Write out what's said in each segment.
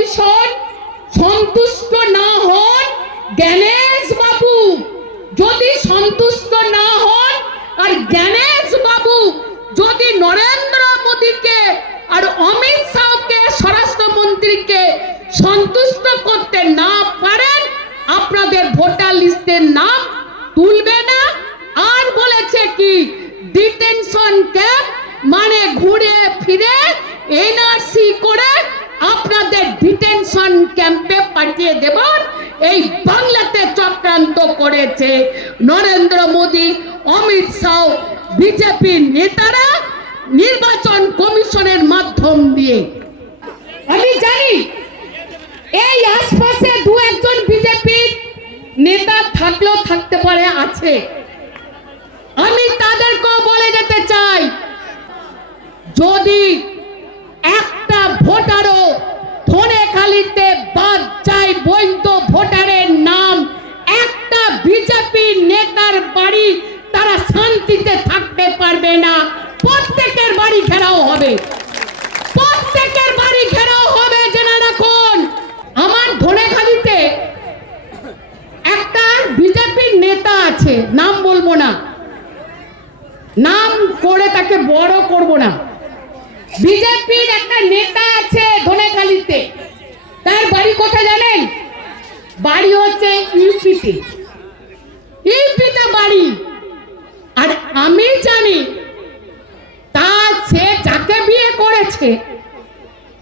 Commission সন্তুষ্ট না হন জ্ঞানেশ বাবু। যদি সন্তুষ্ট না হন আর জ্ঞানেশ বাবু, যদি নরেন্দ্র মোদীকে আর অমিত শাহকে, স্বরাষ্ট্রমন্ত্রীকে সন্তুষ্ট করতে না পারেন, আপনাদের ভোটার লিস্টের নাম তুলবে না। আর বলেছে কি ডিটেনশন ক্যাম্প মানে ঘুরে ফিরে আপনাদের ডিটেনশন ক্যাম্পে পাঠিয়ে দেবার এই বাংলাতে চক্রান্ত করেছে নরেন্দ্র মোদী, অমিত শাহ বিজেপির নেতারা নির্বাচন কমিশনের মাধ্যম দিয়ে। আমি জানি, এই আশপাশে দু একজন বিজেপির নেতা থাকলেও থাকতে পারে, আছে। আমি তাদেরকেও বলে যেতে চাই, যদি একটা ভোটারও ধনে খালিতে বাদ যায় বৈধ ভোটারের নাম একটা বিজেপি নেতার বাড়ি তারা শান্তিতে থাকতে পারবে না প্রত্যেকের বাড়ি ঘেরাও হবে। প্রত্যেকের বাড়ি ঘেরাও হবে, জেনে রাখুন। আমার ধনেখালিতে একটা বিজেপির নেতা আছে, নাম বলব না। নাম করে তাকে বড় করব না। বিজেপির একটা নেতা আছে ধনেখালিতে তার বাড়ি কোথায় জানেন? বাড়ি হচ্ছে ইউপিতে বাড়ি আর আমি জানি তার সে যাকে বিয়ে করেছে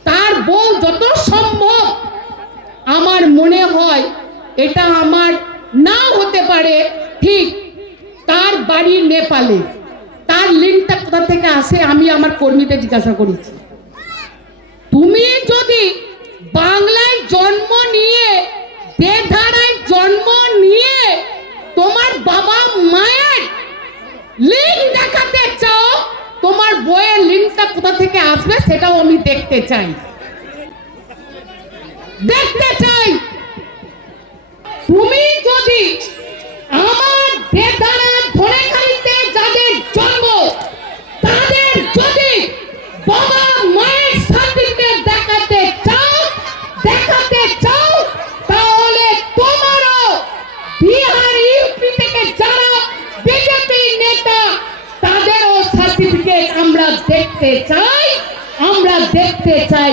তার বউ যত সম্ভব আমার মনে হয় এটা আমার না হতে পারে, ঠিক তার বাড়ি নেপালে। তার লিঙ্কটা কোথা থেকে আসে আমি আমার কর্মীদের জিজ্ঞাসা করেছি। কোথা থেকে আসবে সেটাও আমি দেখতে চাই। দেখতে দেখতে চাই আমরা দেখতে চাই।